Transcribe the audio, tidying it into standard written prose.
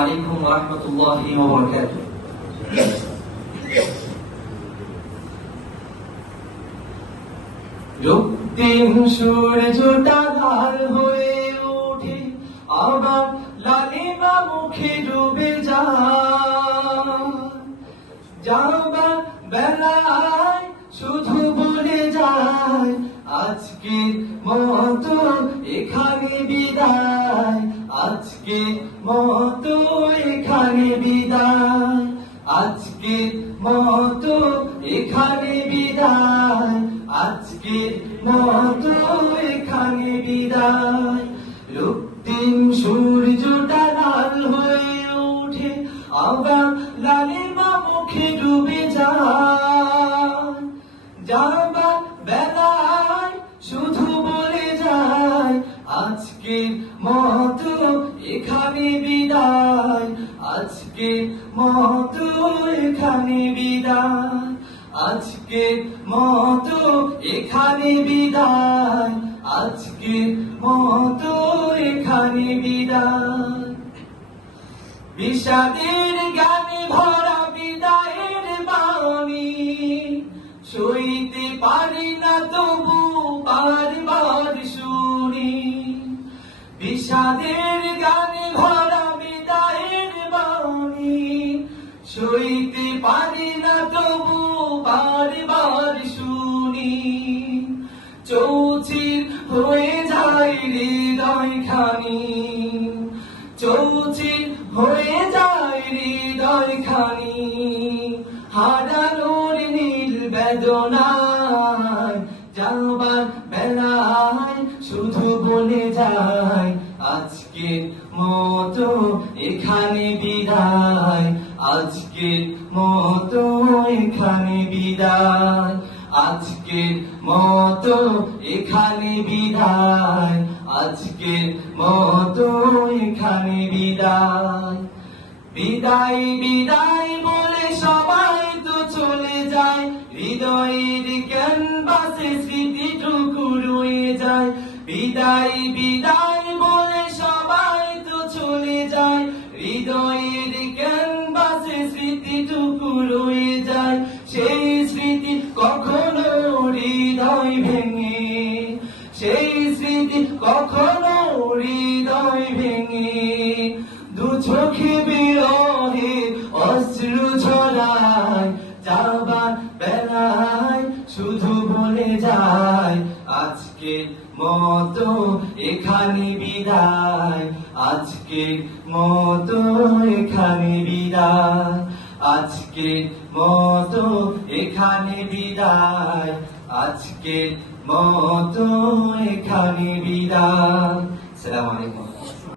আলাইকুম ওয়া রাহমাতুল্লাহি ওয়া বারাকাতুহু। রক্তিম সূর্যটা লাল হয়ে ওঠে, আবার লালিমা মুখে ডুবে যায়। যাবার বেলায় শুধু বলে যায়, আজকের মতো এখানে বিদায়, আজকের মতো এখানে বিদায়, আজকের মতো এখানে বিদায়, আজকের মতো এখানে বিদায়। রক্তিম সূর্যটা লাল হয়ে ওঠে, আবার লালিমা মুখে ডুবে যায়। যাবার বেলায় শুধু বলে যায়, আজকের মতো এখানে বিদায়, আজকের মতো এখানে বিদায়, আজকের মতো এখানে বিদায়, আজকের মতো এখানে বিদায়। বিষাদের গানে ভরা বিদায়ের বাণী, সইতে পারি না তবু বারবার শুনি। বিষাদের গানে ভরা বিদায়ের বাণী, সইতে পারি না তবু বারবার শুনি। চৌচির হয়ে যায় হৃদয় খানি, চৌচির হয়ে যায় হৃদয় খানি। হারানোর নীল বেদনায় যাবার বেলায় শুধু বলে যায়, আজকের মতো এখানে বিদায়, আজকের মতো এখানে বিদায়, আজকের মতো এখানে বিদায়, আজকের মতো এখানে বিদায়। বিদায় বিদায় বলে সবাই তো চলে যায়, হৃদয়ের ক্যানভাসে স্মৃতিটুকু রয়ে যায়। বিদায় বিদায় বলে সবাই তো চলে যায়, হৃদয়ের ক্যানভাসে স্মৃতিটুকু রয়ে যায়। সেই স্মৃতি কখনো হৃদয় ভেঙে, সেই স্মৃতি কখনো হৃদয় ভেঙে। দু চোখে বিরহে অশ্রু ঝরায়, যাবার বেলায় শুধু বলে যায়, আজকের মতো এখানে বিদায়, আজকের মতো এখানে বিদায়, আজকের মতো এখানে বিদায়, আজকের মতো এখানে বিদায়। আসসালামু আলাইকুম।